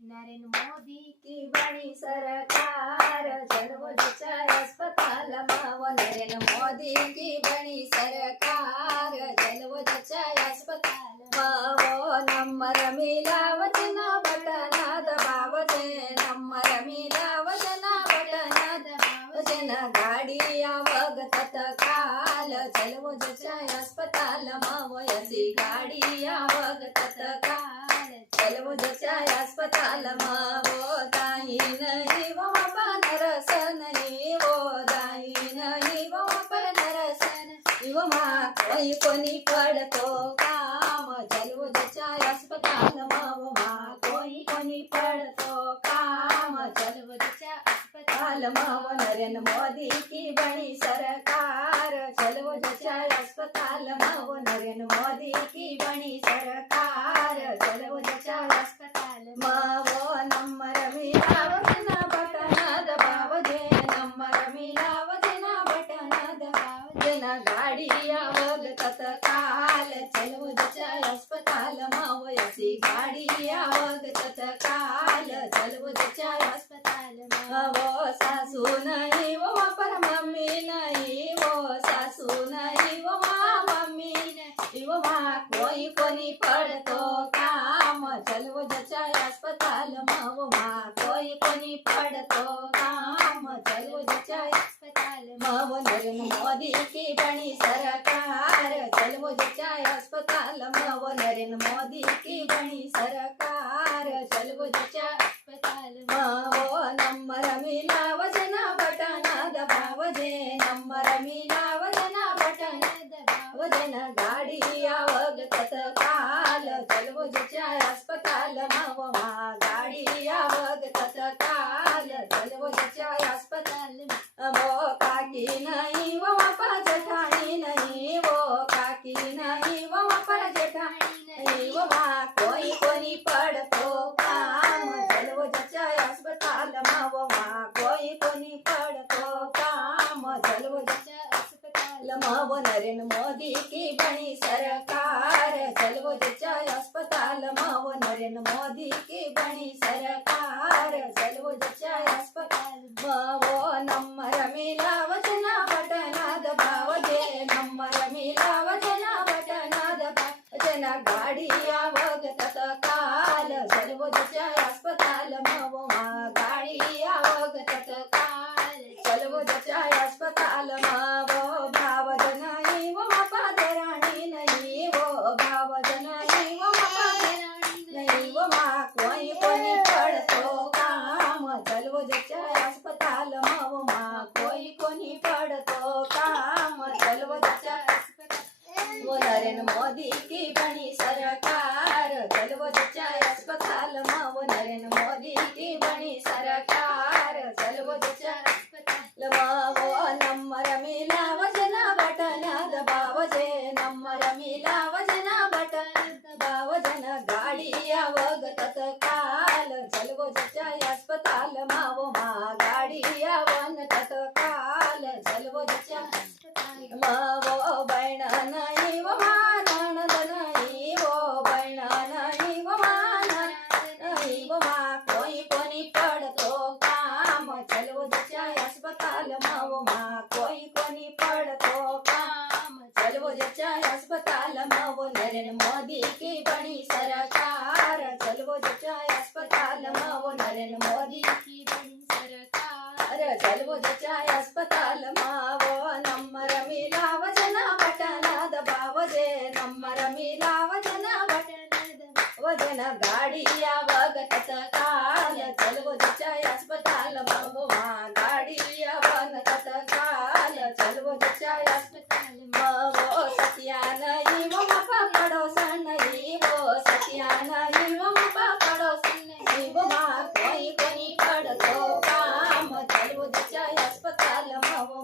नरेंद्र मोदी की बड़ी सरकार, जलवोच्या अस्पताल माव नरेंद्र मोदी की बड़ी सरकार, जलवोच्या अस्पताल माव नंबर मिलावजना बटना दबावजे, नंबर मिलावजना बटना दबावजना, गाडी आवग तत्काल जलवोच्या अस्पताल माव यसी गाडी आवग तत्काल जलवोच्या अस्पताल मावो दाई नहीं वो नरस नहीं वो दाई नहीं वो नरस नहीं वो माँ कोई कोनी पड़तो काम जलवोच्या अस्पताल मावो माँ कोई कोनी पड़तो काम जलवोच्या अस्पताल मावो नरेंद्र मोदी की बड़ी सरकार, जलवोच्या अस्पताल मावो नरेंद्र मोदी की बड़ी सरकार, जलवोच्या अस्पताल मावो नंबर मिलावजना बटना दबावजे, नंबर मिलावजना बटना दबावजना, गाडी आवग तत्काल जलवोच्या अस्पताल मावो यसी गाडी आवग तत्काल जलवोच्या अस्पताल मावो सासू नहीं वो पर मम्मी नहीं वो सासू नहीं वो मम्मी नहीं वो कोई कोनी पड़तो काम जलवोच्या अस्पताल मावो माँ कोई कोनी पड़तो काम जलवोच्या अस्पताल मावो नरेंद्र मोदी की बड़ी सरकार, जलवोच्या अस्पताल मावो नरेंद्र मोदी की बड़ी सरकार, जलवोच्या अस्पताल मावो नंबर मिलावजना बटना दबावजे, नंबर मिलावजना बटना दबावजना, गाडी आवग तत्काल जलवोच्या अस्पताल मावो माँ गाडी आवग तत्काल जलवोच्या अस्पताल वो काकी नहीं वो पर जेठानी नहीं वो काकी नहीं वो पर जेठानी नहीं वो माँ कोई कोनी पड़तो काम जलवोच्या अस्पताल मावो माँ कोई कोनी पड़तो काम जलवोच्या अस्पताल मावो नरेंद्र मोदी की बड़ी सरकार, जलवोच्या अस्पताल मावो नरेंद्र मोदी की बड़ी सरकार, जलवोच्या अस्पताल मावो नंबर मिलावजना बटना दबावजे, नंबर मिलावजना बटना दबावजना, गाडी आवग तत्काल जलवोच्या अस्पताल मावो माँ गाडी आवग तत्काल जलवोच्या अस्पताल मावो भावज नहीं वो पादराणी नहीं वो भावज नहीं वो पादराणी नहीं वो माँ कोई कोनी पड़तो काम जलवोच्या अस्पताल मावो माँ कोई कोनी पड़तो काम जलवोच्या अस्पताल वो नरेंद्र मोदी की बड़ी सरकार, जलवोच्या अस्पताल मावो नरेंद्र मोदी की बड़ी सरकार, जलवोच्या अस्पताल मावो नंबर मिलावजना बटना दबावजे, नंबर मिलावजना बटना दबावजना, गाडी आवग तत्काल जलवोच्या अस्पताल मावो माँ गाडी आवग तत्काल जलवोच्या अस्पताल मावो बहन नहीं वो ननद नहीं वो बहन नहीं वो ननद नहीं वो माँ कोई कोनी पड़तो काम जलवोच्या अस्पताल मावो माँ कोई कोनी पड़तो काम जलवोच्या अस्पताल मावो नरेंद्र मोदी की बड़ी सरकार, जलवोच्या अस्पताल मावो नरेंद्र मोदी की बड़ी सरकार, जलवोच्या अस्पताल मावो नंबर मिलावजना बटना दबावजे, नंबर मिलावजना बटना दबावजना, गाडी आवग तत्काल जलवोच्या अस्पताल मावो माँ गाडी आवग तत्काल जलवोच्या अस्पताल मावो सत्या नहीं वो पड़ोसन नहीं वो सत्या नहीं वो पड़ोसन नहीं वो माँ कोई कोनी पड़तो काम जलवोच्या अस्पताल मावो